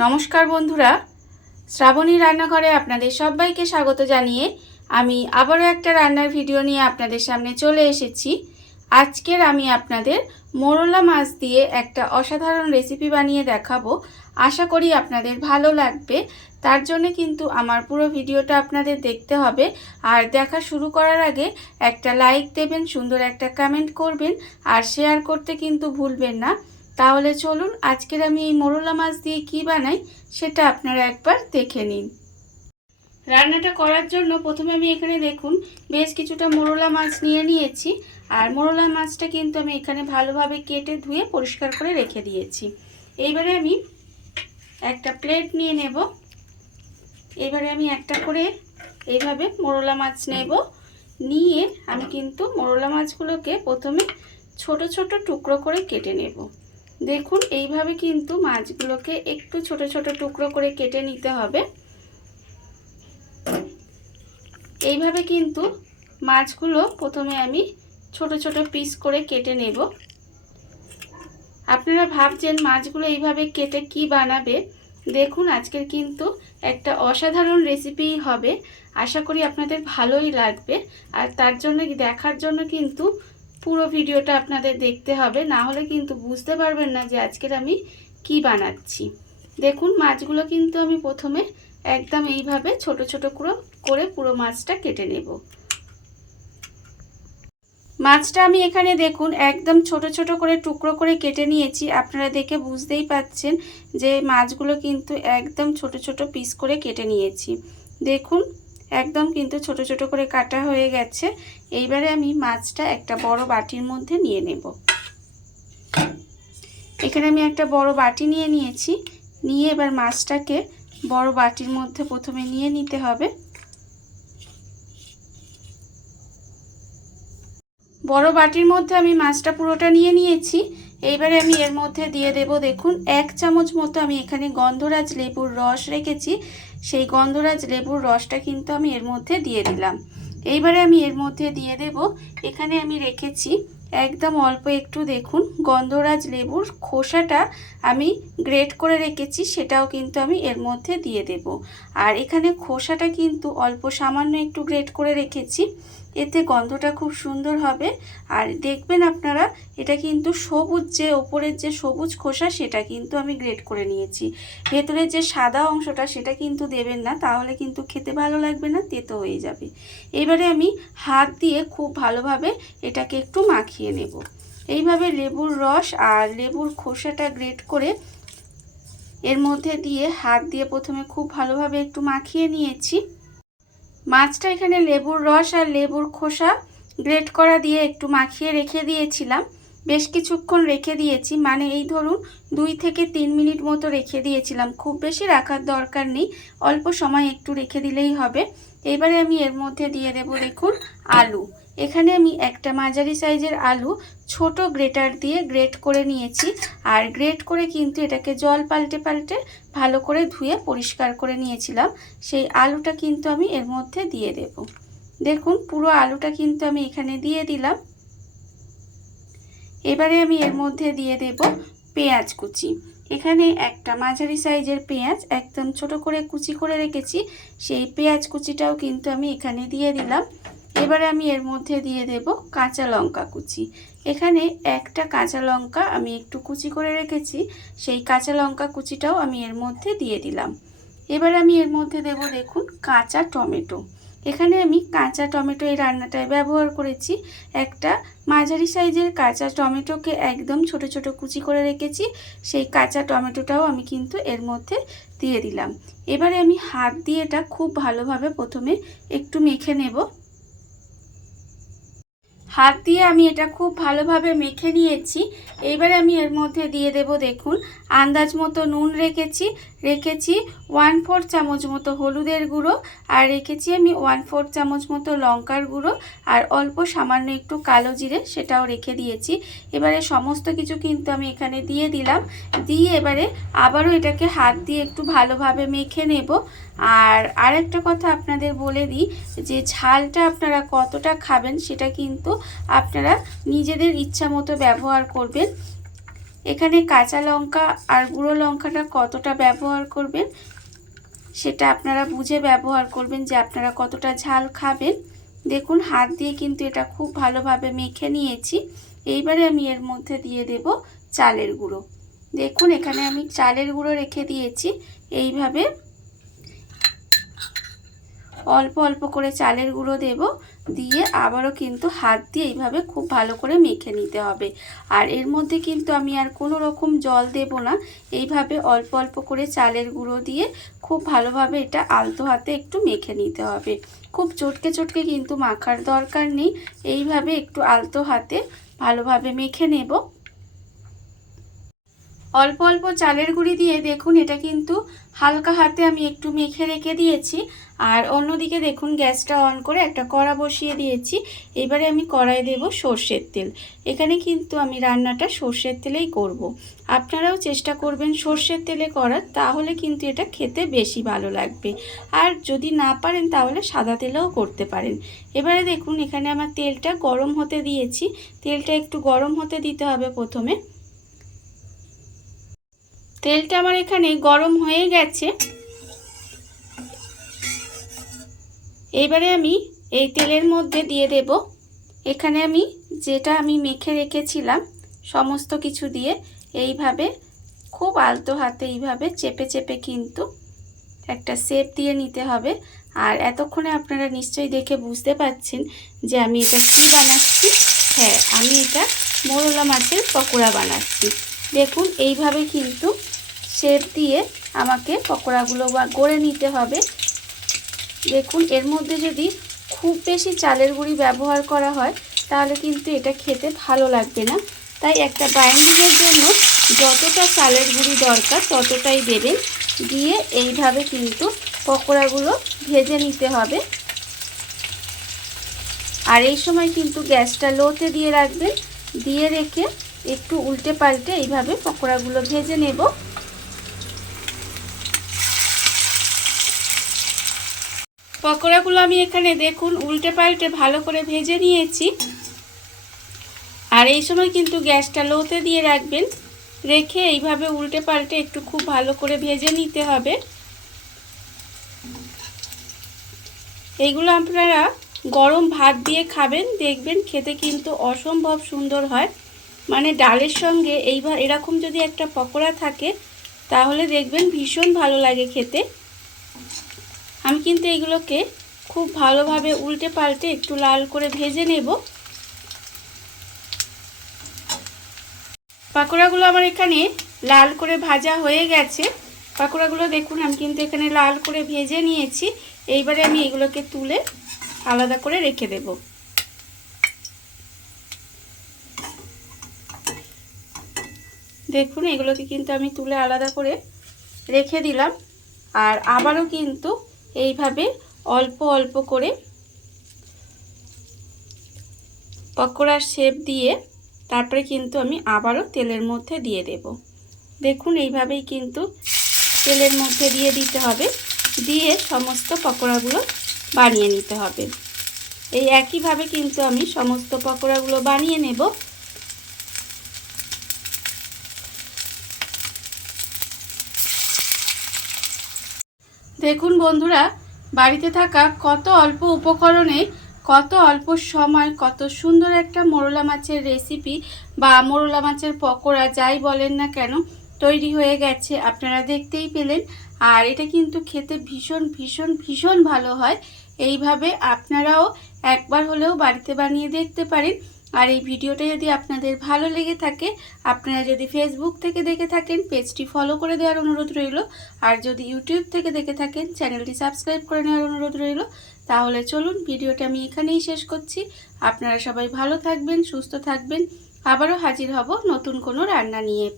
নমস্কার বন্ধুরা, শ্রাবণী রান্নাঘরে আপনাদের সবাইকে স্বাগত জানিয়ে আমি আবারও একটা রান্নার ভিডিও নিয়ে আপনাদের সামনে চলে এসেছি। আজকের আমি আপনাদের মোরলা মাছ দিয়ে একটা অসাধারণ রেসিপি বানিয়ে দেখাবো। আশা করি আপনাদের ভালো লাগবে। তার জন্য কিন্তু আমার পুরো ভিডিওটা আপনাদের দেখতে হবে। আর দেখা শুরু করার আগে একটা লাইক দেবেন, সুন্দর একটা কমেন্ট করবেন আর শেয়ার করতে কিন্তু ভুলবেন না। তাহলে চলুন আজকের আমি এই মোরলা মাছ দিয়ে কি বানাই সেটা আপনারা একবার দেখে নিন। রান্নাটা করার জন্য প্রথমে আমি এখানে দেখুন বেশ কিছুটা মোরলা মাছ নিয়ে নিয়েছি। আর মোরলা মাছটা কিন্তু আমি এখানে ভালোভাবে কেটে ধুয়ে পরিষ্কার করে রেখে দিয়েছি। এইবারে আমি একটা প্লেট নিয়ে নেব। এবারে আমি একটা করে এইভাবে মোরলা মাছ নেব। নিয়ে আমি কিন্তু মোরলা মাছগুলোকে প্রথমে ছোট ছোট টুকরো করে কেটে নেব। দেখুন এইভাবে কিন্তু মাছগুলোকে একটু ছোট ছোট টুকরো করে কেটে নিতে হবে। এইভাবে কিন্তু মাছগুলো প্রথমে আমি ছোট ছোট পিস করে কেটে নেব। আপনারা ভাবছেন মাছগুলো এইভাবে কেটে কি বানাবে। দেখুন আজকের কিন্তু একটা অসাধারণ রেসিপি হবে। আশা করি আপনাদের ভালোই লাগবে। আর তার জন্য দেখার জন্য কিন্তু পুরো ভিডিওটা আপনাদের দেখতে হবে, না হলে কিন্তু বুঝতে পারবেন না যে আজকের আমি কি বানাচ্ছি। দেখুন মাছগুলো কিন্তু আমি প্রথমে একদম এইভাবে ছোট ছোট করে পুরো মাছটা কেটে নেব। মাছটা আমি এখানে দেখুন একদম ছোট ছোট করে টুকরো করে কেটে নিয়েছি। আপনারা দেখে বুঝতেই পাচ্ছেন যে মাছগুলো কিন্তু একদম ছোট ছোট পিস করে কেটে নিয়েছি। দেখুন একদম কিন্তু ছোট ছোট করে কাটা হয়ে গেছে। এইবারে আমি মাছটা একটা বড় বাটির মধ্যে নিয়ে নেব। এখানে আমি একটা বড় বাটি নিয়ে নিয়েছি। নিয়ে এবার মাছটাকে বড় বাটির মধ্যে প্রথমে নিয়ে নিতে হবে। বড় বাটির মধ্যে আমি মাছটা পুরোটা নিয়ে নিয়েছি। এইবারে আমি এর মধ্যে দিয়ে দেব দেখুন 1 চামচ মতো আমি এখানে গন্ধরাজ লেবুর রস রেখেছি। সেই গন্ধরাজ লেবুর রসটা কিন্তু আমি এর মধ্যে দিয়ে দিলাম। এইবারে আমি এর মধ্যে দিয়ে দেব এখানে আমি রেখেছি একদম অল্প একটু দেখুন গন্ধরাজ লেবুর খোসাটা আমি গ্রেট করে রেখেছি, সেটাও কিন্তু আমি এর মধ্যে দিয়ে দেব। আর এখানে খোসাটা কিন্তু অল্প সামান্য একটু গ্রেট করে রেখেছি, এতে গন্ধটা খুব সুন্দর হবে। আর দেখবেন আপনারা এটা কিন্তু সবুজ, যে ওপরের যে সবুজ খোসা সেটা কিন্তু আমি গ্রেট করে নিয়েছি। ভেতরের যে সাদা অংশটা সেটা কিন্তু দেবেন না, তাহলে কিন্তু খেতে ভালো লাগবে না, তেতো হয়ে যাবে। এবারে আমি হাত দিয়ে খুব ভালোভাবে এটাকে একটু মাখিয়ে নেব। এইভাবে লেবুর রস আর লেবুর খোসাটা গ্রেট করে এর মধ্যে দিয়ে হাত দিয়ে প্রথমে খুব ভালোভাবে একটু মাখিয়ে নিয়েছি। মাছটা এখানে লেবুর রস আর লেবুর খোসা গ্রেট করা দিয়ে একটু মাখিয়ে রেখে দিয়েছিলাম। বেশ কিছুক্ষণ রেখে দিয়েছি, মানে এই ধরুন 2 থেকে 3 মিনিট মতো রেখে দিয়েছিলাম। খুব বেশি রাখার দরকার নেই, অল্প সময় একটু রেখে দিলেই হবে। এবারে আমি এর মধ্যে দিয়ে দেব দেখুন আলু। এখানে আমি একটা মাঝারি সাইজের আলু ছোট গ্রেটার দিয়ে গ্রেট করে নিয়েছি। আর গ্রেট করে কিন্তু এটাকে জল পাল্টে পাল্টে ভালো করে ধুয়ে পরিষ্কার করে নিয়েছিলাম। সেই আলুটা কিন্তু আমি এর মধ্যে দিয়ে দেব। দেখুন পুরো আলুটা কিন্তু আমি এখানে দিয়ে দিলাম। এবারে আমি এর মধ্যে দিয়ে দেব পেঁয়াজ কুচি। এখানে একটা মাঝারি সাইজের পেঁয়াজ একদম ছোট করে কুচি করে রেখেছি, সেই পেঁয়াজ কুচিটাও কিন্তু আমি এখানে দিয়ে দিলাম। এবারে আমি এর মধ্যে দিয়ে দেব কাঁচা লঙ্কা কুচি। এখানে একটা কাঁচা লঙ্কা আমি একটু কুচি করে রেখেছি, সেই কাঁচা লঙ্কা কুচিটাও আমি এর মধ্যে দিয়ে দিলাম। এবার আমি এর মধ্যে দেব দেখুন কাঁচা টমেটো। এখানে আমি কাঁচা টমেটো এই রান্নাটায় ব্যবহার করেছি। একটা মাঝারি সাইজের কাঁচা টমেটোকে একদম ছোট ছোট কুচি করে রেখেছি, সেই কাঁচা টমেটোটাও আমি কিন্তু এর মধ্যে দিয়ে দিলাম। এবারে আমি হাত দিয়ে এটা খুব ভালোভাবে প্রথমে একটু মেখে নেব। হাত দিয়ে আমি এটা খুব ভালোভাবে মেখে নিয়েছি। এইবারে আমি এর মধ্যে দিয়ে দেব দেখুন আন্দাজ মতো নুন রেখেছি 1/4 চামচ মতো হলুদের গুঁড়ো, আর রেখেছি আমি 1/4 চামচ মতো লঙ্কার গুঁড়ো, আর অল্প সামান্য একটু কালো জিরে সেটাও রেখে দিয়েছি। এবারে সমস্ত কিছু কিন্তু আমি এখানে দিয়ে দিলাম। দিয়ে এবারে আবারও এটাকে হাত দিয়ে একটু ভালোভাবে মেখে নেব। আর আরেকটা কথা আপনাদের বলে দিই যে ঝালটা আপনারা কতটা খাবেন সেটা কিন্তু আপনারা নিজেদের ইচ্ছা মতো ব্যবহার করবেন। এখানে কাঁচা লঙ্কা আর গুঁড়ো লঙ্কাটা কতটা ব্যবহার করবেন সেটা আপনারা বুঝে ব্যবহার করবেন যে আপনারা কতটা ঝাল খাবেন। দেখুন হাত দিয়ে কিন্তু এটা খুব ভালোভাবে মেখে নিয়েছি। এইবারে আমি এর মধ্যে দিয়ে দেব চালের গুঁড়ো। দেখুন এখানে আমি চালের গুঁড়ো রেখে দিয়েছি। এইভাবে অল্প অল্প করে চালের গুঁড়ো দেব, দিয়ে আবারও কিন্তু হাত দিয়ে এইভাবে খুব ভালো করে মেখে নিতে হবে। আর এর মধ্যে কিন্তু আমি আর কোনো রকম জল দেব না। এইভাবে অল্প অল্প করে চালের গুঁড়ো দিয়ে খুব ভালোভাবে এটা আলতো হাতে একটু মেখে নিতে হবে। খুব চটকে চটকে কিন্তু মাখার দরকার নেই, এইভাবে একটু আলতো হাতে ভালোভাবে মেখে নেব। অল্প অল্প চালের গুঁড়ি দিয়ে দেখুন এটা কিন্তু হালকা হাতে আমি একটু মেখে রেখে দিয়েছি। আর অন্যদিকে দেখুন গ্যাসটা অন করে একটা কড়া বসিয়ে দিয়েছি। এবারে আমি কড়াইয়ে দেব সর্ষের তেল। এখানে কিন্তু আমি রান্নাটা সর্ষের তেলেই করব। আপনারাও চেষ্টা করবেন সর্ষের তেলে করার, তাহলে কিন্তু এটা খেতে বেশি ভালো লাগবে। আর যদি না পারেন তাহলে সাদা তেলেও করতে পারেন। এবারে দেখুন এখানে আমার তেলটা গরম হতে দিয়েছি। তেলটা একটু গরম হতে দিতে হবে প্রথমে। তেলটা আমার এখানে গরম হয়ে গেছে। এইবারে আমি এই তেলের মধ্যে দিয়ে দেব এখানে আমি যেটা আমি মেখে রেখেছিলাম সমস্ত কিছু দিয়ে এইভাবে খুব আলতো হাতে এইভাবে চেপে চেপে কিন্তু একটা শেপ দিয়ে নিতে হবে। আর এতক্ষণে আপনারা নিশ্চয়ই দেখে বুঝতে পারছেন যে আমি এটা কী বানাচ্ছি। হ্যাঁ, আমি এটা মোরলা মাছের পকোড়া বানাচ্ছি। দেখুন এইভাবে কিন্তু শেপ দিয়ে আমাকে পকোড়াগুলো গড়ে নিতে হবে। দেখুন এর মধ্যে যদি খুব বেশি চালের গুঁড়ি ব্যবহার করা হয় তাহলে কিন্তু এটা খেতে ভালো লাগবে না। তাই একটা বাইন্ডিংয়ের জন্য যতটা চালের গুঁড়ি দরকার ততটাই দেবেন। দিয়ে এইভাবে কিন্তু পকোড়াগুলো ভেজে নিতে হবে। আর এই সময় কিন্তু গ্যাসটা লোতে দিয়ে রাখবেন। দিয়ে রেখে একটু উল্টে পাল্টে এইভাবে পকোড়াগুলো ভেজে নেব। পকোড়াগুলো আমি এখানে দেখুন উল্টে পাল্টে ভালো করে ভেজে নিয়েছি। আর এই সময় কিন্তু গ্যাসটা লোতে দিয়ে রাখবেন। রেখে এইভাবে উল্টে পাল্টে একটু খুব ভালো করে ভেজে নিতে হবে। এইগুলো আপনারা গরম ভাত দিয়ে খাবেন, দেখবেন খেতে কিন্তু অসম্ভব সুন্দর হয়। মানে ডালের সঙ্গে এইবার এরকম যদি একটা পকোড়া থাকে তাহলে দেখবেন ভীষণ ভালো লাগে খেতে। আমি কিন্তু এগুলোকে খুব ভালোভাবে উল্টে পাল্টে একটু লাল করে ভেজে নেব। পাকোড়াগুলো আমার এখানে লাল করে ভাজা হয়ে গেছে। পাকোড়াগুলো দেখুন আমি কিন্তু এখানে লাল করে ভেজে নিয়েছি। এইবারে আমি এগুলোকে তুলে আলাদা করে রেখে দেব। দেখুন এগুলোকে কিন্তু আমি তুলে আলাদা করে রেখে দিলাম। আর আবারও কিন্তু এইভাবে অল্প অল্প করে পকোড়ার শেপ দিয়ে তারপরে কিন্তু আমি আবারও তেলের মধ্যে দিয়ে দেব। দেখুন এইভাবেই কিন্তু তেলের মধ্যে দিয়ে দিতে হবে। দিয়ে সমস্ত পকোড়াগুলো বানিয়ে নিতে হবে। এই একইভাবে কিন্তু আমি সমস্ত পকোড়াগুলো বানিয়ে নেব। দেখুন বন্ধুরা, বাড়িতে থাকা কত অল্প উপকরণে কত অল্প সময় কত সুন্দর একটা মোরলা মাছের রেসিপি বা মোরলা মাছের পকোড়া যাই বলেন না কেন তৈরি হয়ে গেছে, আপনারা দেখতেই পেলেন। আর এটা কিন্তু খেতে ভীষণ ভীষণ ভীষণ ভালো হয়। এইভাবে আপনারাও একবার হলেও বাড়িতে বানিয়ে দেখতে পারেন। আর এই ভিডিওটা যদি আপনাদের ভালো লেগে থাকে, আপনারা যদি ফেসবুক থেকে দেখে থাকেন পেজটি ফলো করে দেওয়ার অনুরোধ রইল। আর যদি ইউটিউব থেকে দেখে থাকেন চ্যানেলটি সাবস্ক্রাইব করে নেওয়ার অনুরোধ রইল। তাহলে চলুন ভিডিওটা আমি এখানেই শেষ করছি। আপনারা সবাই ভালো থাকবেন, সুস্থ থাকবেন। আবারও হাজির হব নতুন কোনো রান্না নিয়ে।